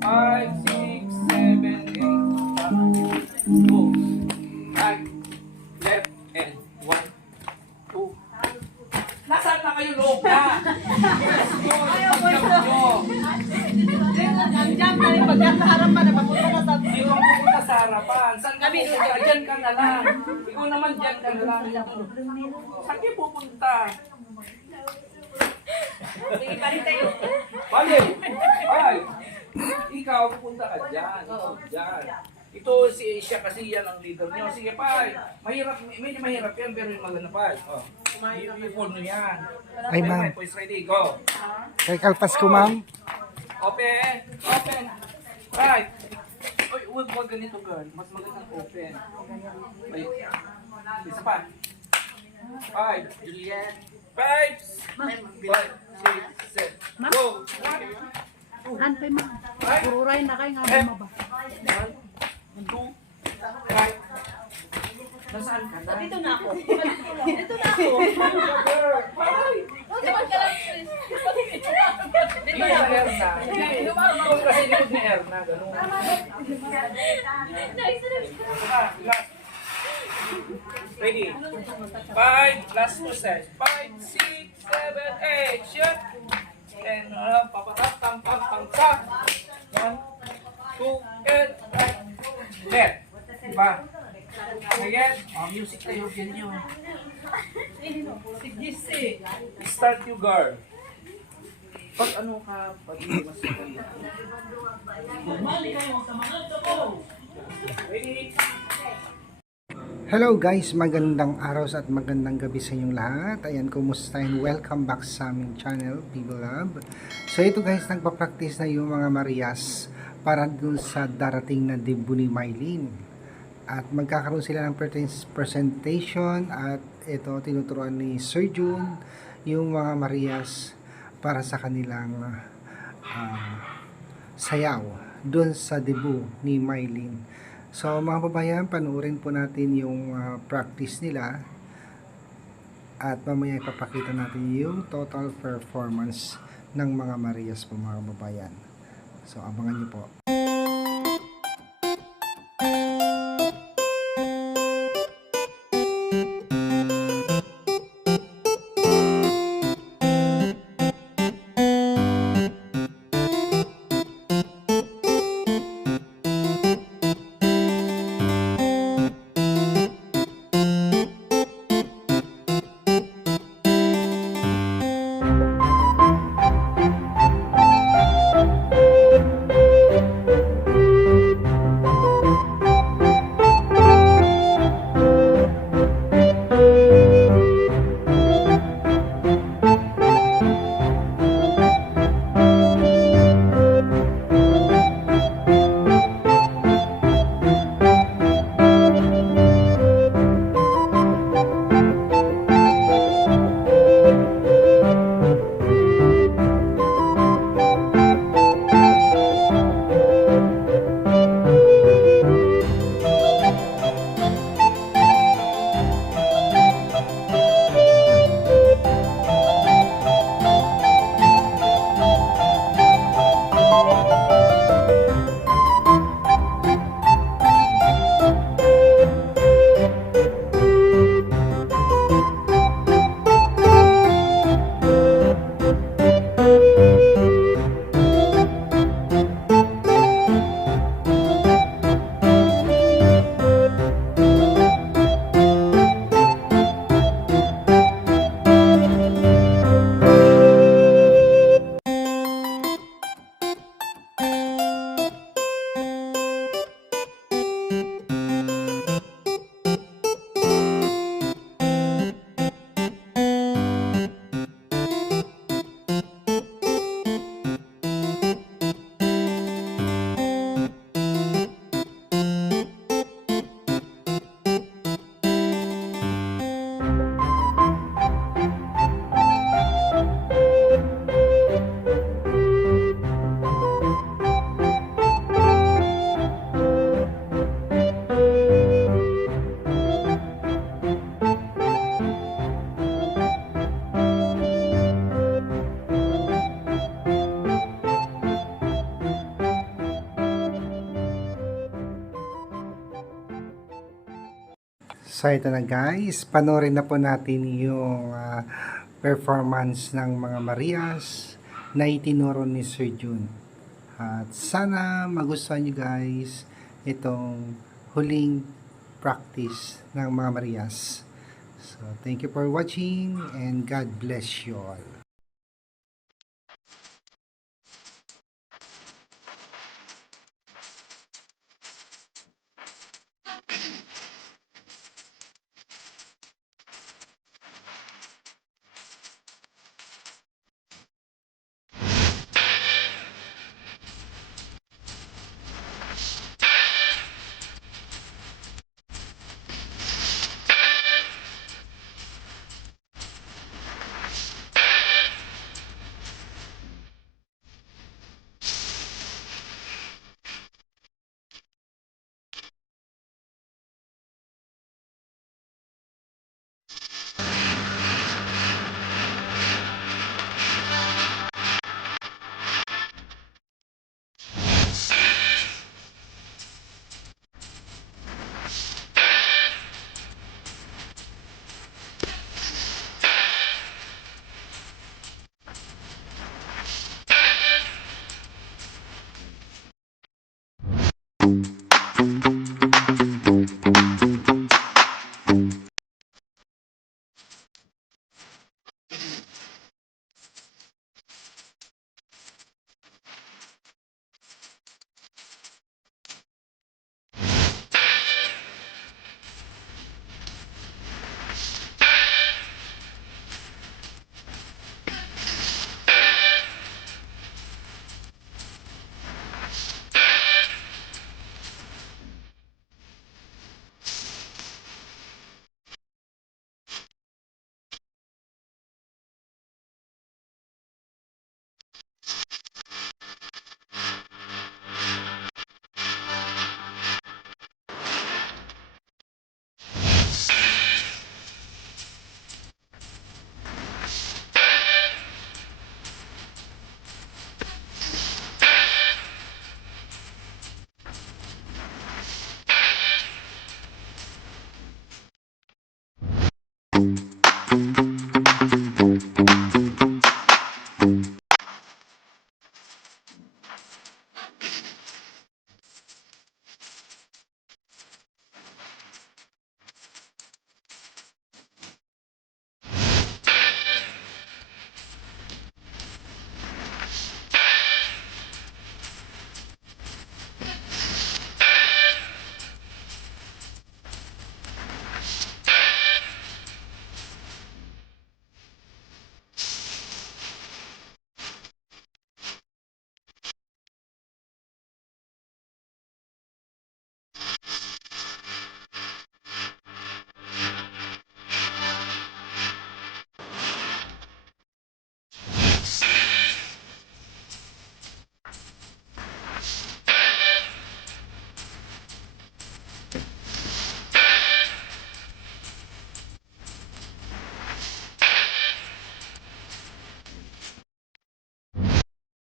5, 6, 7, 8. Go. Right. Left. And 1, 2. Nasaan na kayo loob na? Ayaw ko ito. Diyan ka rin, pag sa harapan na papunta na sa... Hindi ko pupunta sa harapan. Saan ka pupunta? Diyan ka na lang. Ikaw naman diyan ka na lang. Saan kayo pupunta? Sige pa rin tayo. Balik! Ay! Ikaw, pupunta ka dyan. Ikaw dyan. Ito si siya kasi yan ang leader niyo. Sige pa. Mahirap, medyo mahirap yan pero yung maganda pa. Oh. I-fold nyo yan. Ay, ma'am. Voice ready, go. Kay kalpas ko, ma'am. Open! Open! Right! Uy, huwag ganito girl. Mas magandang open. Wait. Isa pa. 5, Juliet. 5, 6, 7, go! Hantay mo. Pururay na kayo nga mababa. 1, 2, right. Nasaan ka na? Dito na ako. Dito na ako. Dito na Erna. Ito kasi likod ni Erna. Ganun. Ready? 5, last 2 sets. 5, 6, 7, 8. Shoot! And papatap, tam, tam, tam, tam. 1, 2, and right. Left. Diba? Again, music tayo, ganyan. Start you girl. Pag ano ka, pag hindi mas ready? Hello guys, magandang araw at magandang gabi sa inyong lahat. Ayan, kumusta and welcome back sa aming channel, People Love. So ito guys, nagpa-practice na yung mga Marias para dun sa darating na debut ni Mylene. At magkakaroon sila ng presentation at ito tinuturuan ni Sir June yung mga Marias para sa kanilang sayaw dun sa debut ni Mylene. So mga babayan, panoorin po natin yung practice nila at mamaya ipapakita natin yung total performance ng mga Marias po mga babayan. So abangan niyo po. So ito na guys, panoorin na po natin yung performance ng mga Marias na itinuro ni Sir Jun. At sana magustuhan nyo guys itong huling practice ng mga Marias. So thank you for watching and God bless you all.